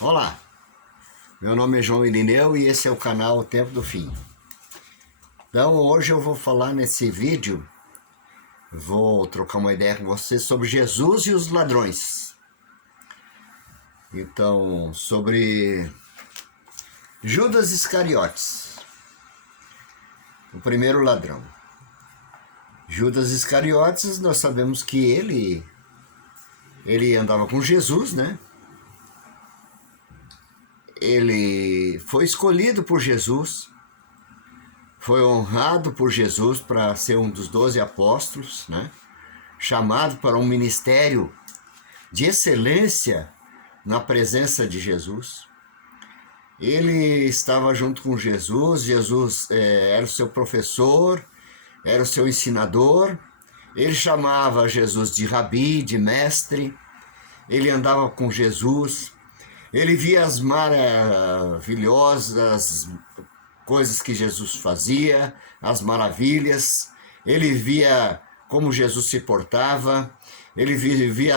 Olá, meu nome é João Irineu e esse é o canal O Tempo do Fim. Então hoje eu vou falar nesse vídeo, vou trocar uma ideia com você sobre Jesus e os ladrões. Então, sobre Judas Iscariotes, o primeiro ladrão. Judas Iscariotes, nós sabemos que ele andava com Jesus, né? Ele foi escolhido por Jesus, foi honrado por Jesus para ser um dos 12 apóstolos, né? Chamado para um ministério de excelência na presença de Jesus. Ele estava junto com Jesus, Jesus era o seu professor, era o seu ensinador, ele chamava Jesus de rabi, de mestre, ele andava com Jesus, ele via as maravilhosas coisas que Jesus fazia, as maravilhas, ele via como Jesus se portava, ele via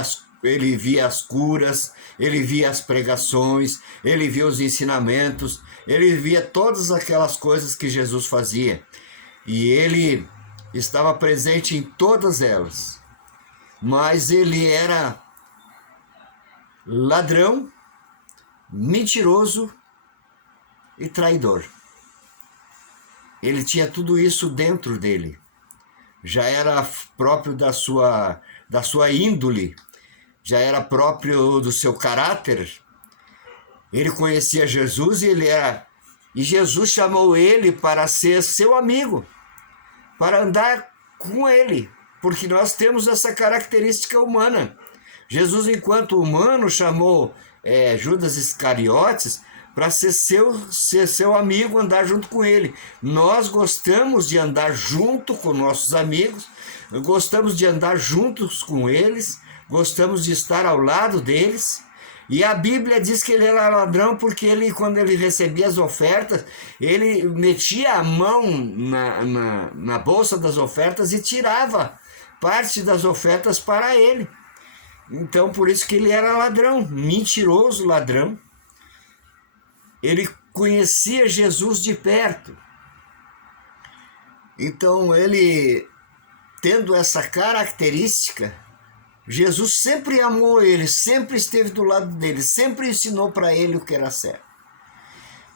as curas, ele via as pregações, ele via os ensinamentos, ele via todas aquelas coisas que Jesus fazia. E ele estava presente em todas elas. Mas ele era ladrão, mentiroso e traidor. Ele tinha tudo isso dentro dele. Já era próprio da sua índole, já era próprio do seu caráter. Ele conhecia Jesus e Jesus chamou ele para ser seu amigo, para andar com ele, porque nós temos essa característica humana. Jesus, enquanto humano, chamou Judas Iscariotes para ser seu amigo, andar junto com ele. Nós gostamos de andar junto com nossos amigos, gostamos de andar juntos com eles, gostamos de estar ao lado deles. E a Bíblia diz que ele era ladrão porque quando ele recebia as ofertas, ele metia a mão na bolsa das ofertas e tirava parte das ofertas para ele. Então, por isso que ele era ladrão, mentiroso ladrão. Ele conhecia Jesus de perto. Então, ele, tendo essa característica, Jesus sempre amou ele, sempre esteve do lado dele, sempre ensinou para ele o que era certo.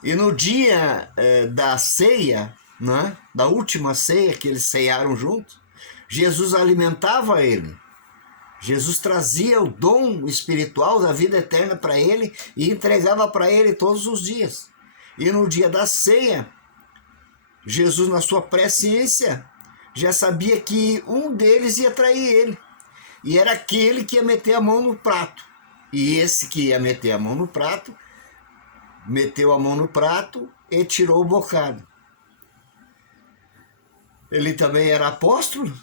E no dia da ceia, né, da última ceia que eles ceiaram juntos, Jesus alimentava ele. Jesus trazia o dom espiritual da vida eterna para ele e entregava para ele todos os dias. E no dia da ceia, Jesus, na sua presciência, já sabia que um deles ia trair ele. E era aquele que ia meter a mão no prato. E esse que ia meter a mão no prato, meteu a mão no prato e tirou o bocado. Ele também era apóstolo.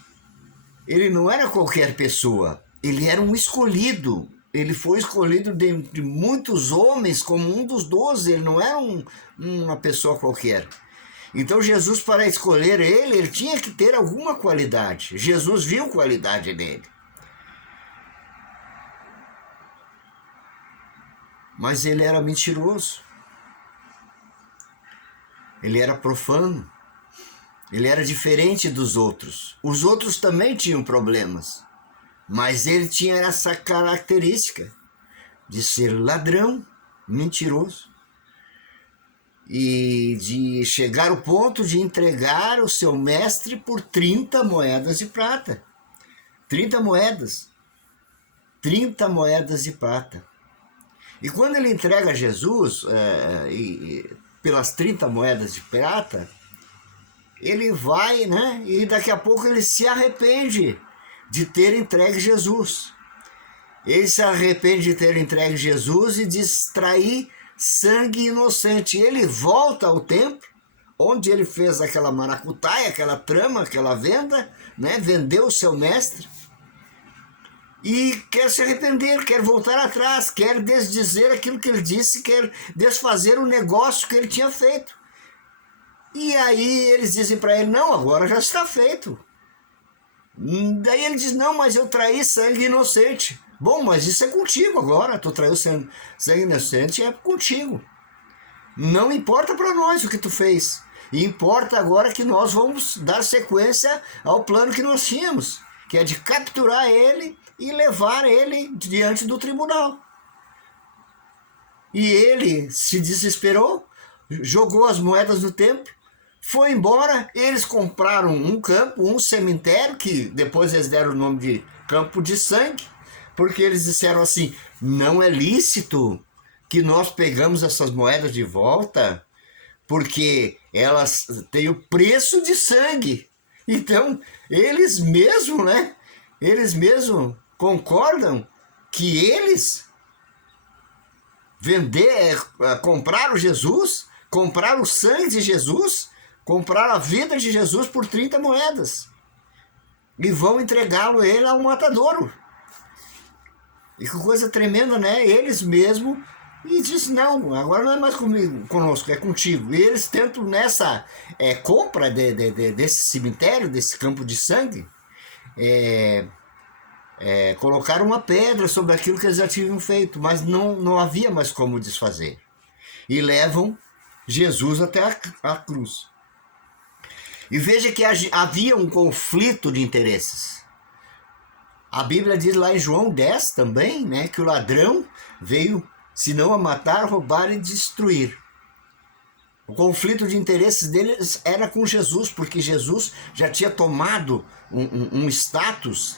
Ele não era qualquer pessoa. Ele era um escolhido. Ele foi escolhido de muitos homens como um dos 12. Ele não era uma pessoa qualquer. Então Jesus, para escolher ele tinha que ter alguma qualidade. Jesus viu qualidade nele. Mas ele era mentiroso. Ele era profano. Ele era diferente dos outros. Os outros também tinham problemas. Mas ele tinha essa característica de ser ladrão, mentiroso. E de chegar ao ponto de entregar o seu mestre por 30 moedas de prata. 30 moedas. 30 moedas de prata. E quando ele entrega Jesus, pelas 30 moedas de prata, ele vai, né? E daqui a pouco ele se arrepende de ter entregue Jesus. Ele se arrepende de ter entregue Jesus e de extrair sangue inocente. Ele volta ao templo, onde ele fez aquela maracutaia, aquela trama, aquela venda, né? Vendeu o seu mestre. E quer se arrepender, quer voltar atrás, quer desdizer aquilo que ele disse, quer desfazer o negócio que ele tinha feito. E aí eles dizem para ele, não, agora já está feito. Daí ele diz, não, mas eu traí sangue inocente. Bom, mas isso é contigo agora, tu traiu sangue inocente, é contigo. Não importa para nós o que tu fez. Importa agora que nós vamos dar sequência ao plano que nós tínhamos, que é de capturar ele e levar ele diante do tribunal. E ele se desesperou, jogou as moedas no templo, foi embora. Eles compraram um campo, um cemitério, que depois eles deram o nome de Campo de Sangue, porque eles disseram assim: não é lícito que nós pegamos essas moedas de volta, porque elas têm o preço de sangue. Então, eles mesmos, né? Eles mesmos concordam que eles compraram Jesus, compraram o sangue de Jesus, compraram a vida de Jesus por 30 moedas. E vão entregá-lo ele ao matadouro. E que coisa tremenda, né? Eles mesmos. E disse: não, agora não é mais conosco, é contigo. E eles tentam nessa compra desse cemitério, desse campo de sangue, colocar uma pedra sobre aquilo que eles já tinham feito, mas não havia mais como desfazer. E levam Jesus até a cruz. E veja que havia um conflito de interesses. A Bíblia diz lá em João 10 também, né, que o ladrão veio senão a matar, roubar e destruir. O conflito de interesses deles era com Jesus, porque Jesus já tinha tomado um status,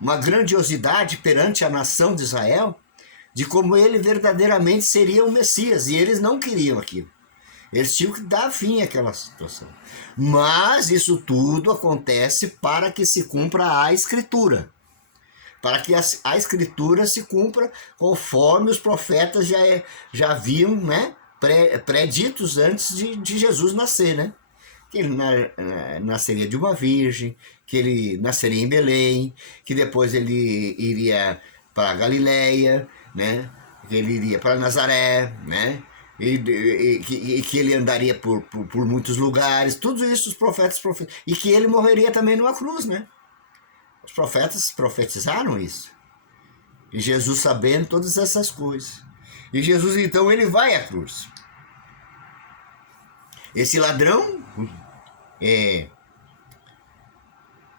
uma grandiosidade perante a nação de Israel, de como ele verdadeiramente seria o Messias, e eles não queriam aquilo. Eles tinham que dar fim àquela situação. Mas isso tudo acontece para que se cumpra a Escritura. Para que a Escritura se cumpra conforme os profetas já haviam, né, preditos antes de Jesus nascer, né? Que ele nasceria de uma virgem, que ele nasceria em Belém, que depois ele iria para Galileia, né? Que ele iria para Nazaré, né? E que ele andaria por muitos lugares, tudo isso os profetas e que ele morreria também numa cruz, né? Os profetas profetizaram isso. E Jesus sabendo todas essas coisas. E Jesus então ele vai à cruz. Esse ladrão,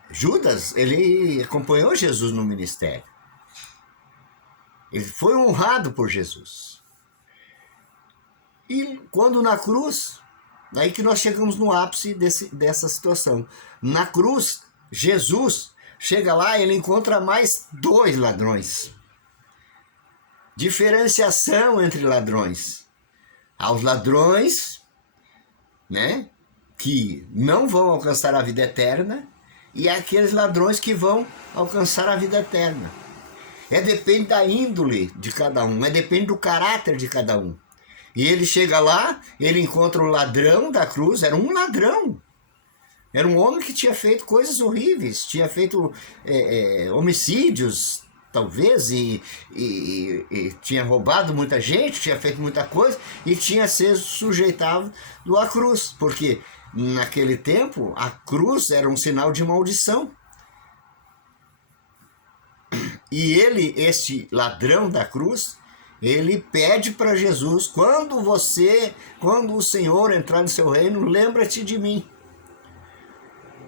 Judas, ele acompanhou Jesus no ministério. Ele foi honrado por Jesus. E quando na cruz, aí que nós chegamos no ápice dessa situação. Na cruz, Jesus chega lá e ele encontra mais 2 ladrões. Diferenciação entre ladrões. Aos ladrões, né, que não vão alcançar a vida eterna, e aqueles ladrões que vão alcançar a vida eterna. Depende da índole de cada um, depende do caráter de cada um. E ele chega lá, ele encontra o ladrão da cruz, era um ladrão. Era um homem que tinha feito coisas horríveis, tinha feito homicídios, talvez, e tinha roubado muita gente, tinha feito muita coisa, e tinha sido sujeitado à cruz, porque naquele tempo a cruz era um sinal de maldição. E ele, este ladrão da cruz, ele pede para Jesus: quando o Senhor entrar no seu reino, lembra-te de mim.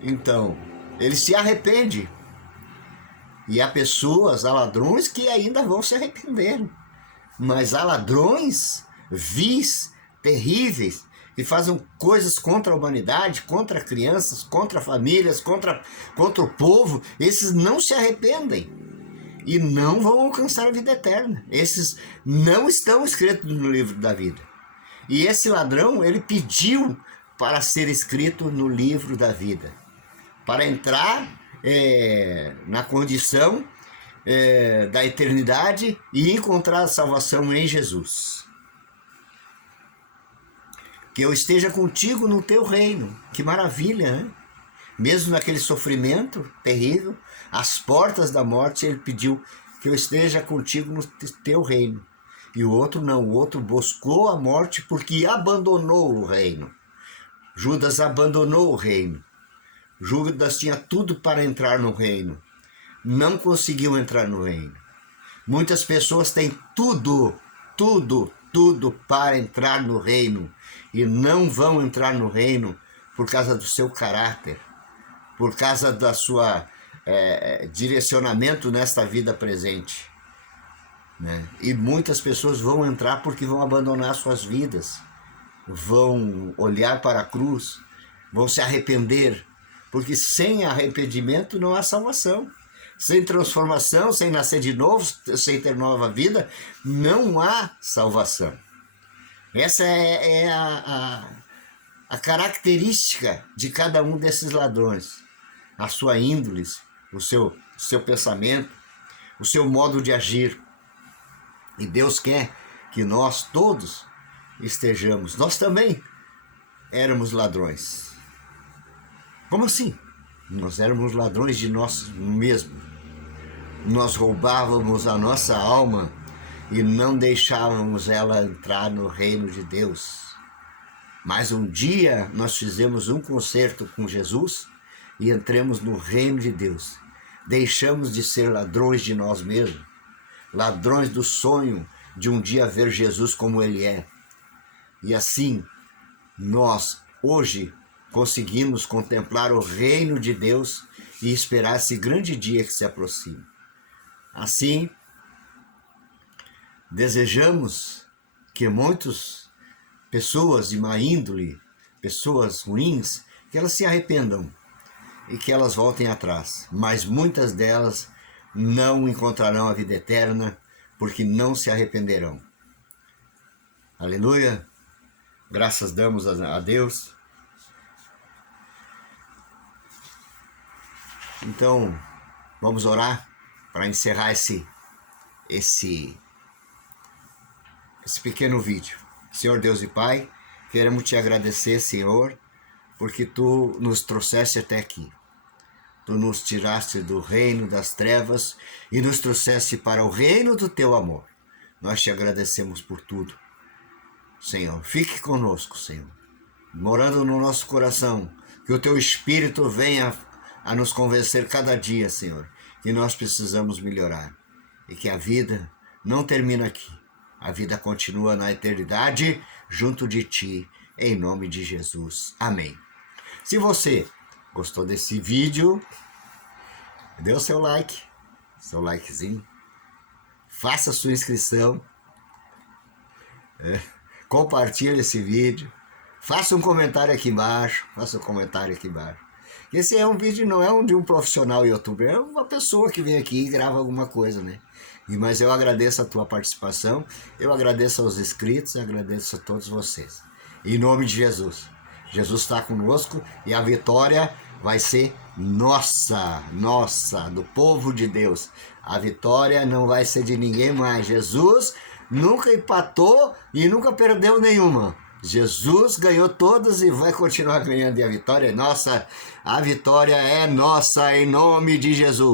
Então, ele se arrepende. E há pessoas, há ladrões que ainda vão se arrepender. Mas há ladrões vis, terríveis, que fazem coisas contra a humanidade, contra crianças, contra famílias, contra o povo. Esses não se arrependem e não vão alcançar a vida eterna. Esses não estão escritos no livro da vida. E esse ladrão, ele pediu para ser escrito no livro da vida, para entrar na condição da eternidade e encontrar a salvação em Jesus. Que eu esteja contigo no teu reino. Que maravilha, né? Mesmo naquele sofrimento terrível, às portas da morte, ele pediu que eu esteja contigo no teu reino. E o outro não, o outro buscou a morte porque abandonou o reino. Judas abandonou o reino. Judas tinha tudo para entrar no reino. Não conseguiu entrar no reino. Muitas pessoas têm tudo para entrar no reino e não vão entrar no reino por causa do seu caráter, por causa da sua direcionamento nesta vida presente, né? E muitas pessoas vão entrar porque vão abandonar suas vidas, vão olhar para a cruz, vão se arrepender, porque sem arrependimento não há salvação. Sem transformação, sem nascer de novo, sem ter nova vida, não há salvação. Essa é a característica de cada um desses ladrões. A sua índole, o seu pensamento, o seu modo de agir. E Deus quer que nós todos estejamos. Nós também éramos ladrões. Como assim? Nós éramos ladrões de nós mesmos. Nós roubávamos a nossa alma e não deixávamos ela entrar no reino de Deus. Mas um dia nós fizemos um concerto com Jesus e entramos no reino de Deus. Deixamos de ser ladrões de nós mesmos, ladrões do sonho de um dia ver Jesus como Ele é. E assim, nós hoje conseguimos contemplar o reino de Deus e esperar esse grande dia que se aproxima. Assim, desejamos que muitas pessoas de má índole, pessoas ruins, que elas se arrependam e que elas voltem atrás. Mas muitas delas não encontrarão a vida eterna porque não se arrependerão. Aleluia! Graças damos a Deus. Então, vamos orar para encerrar esse pequeno vídeo. Senhor Deus e Pai, queremos te agradecer, Senhor, porque Tu nos trouxeste até aqui. Tu nos tiraste do reino das trevas e nos trouxeste para o reino do Teu amor. Nós te agradecemos por tudo. Senhor, fique conosco, Senhor, morando no nosso coração, que o Teu Espírito venha a nos convencer cada dia, Senhor, que nós precisamos melhorar e que a vida não termina aqui. A vida continua na eternidade junto de Ti, em nome de Jesus. Amém. Se você gostou desse vídeo, dê o seu like, seu likezinho, faça a sua inscrição, compartilhe esse vídeo, faça um comentário aqui embaixo, Esse é um vídeo, não é de um profissional youtuber, é uma pessoa que vem aqui e grava alguma coisa, né? Mas eu agradeço a tua participação, eu agradeço aos inscritos, eu agradeço a todos vocês. Em nome de Jesus. Jesus está conosco e a vitória vai ser nossa, do povo de Deus. A vitória não vai ser de ninguém mais. Jesus nunca empatou e nunca perdeu nenhuma. Jesus ganhou todas e vai continuar ganhando, e a vitória é nossa. A vitória é nossa em nome de Jesus.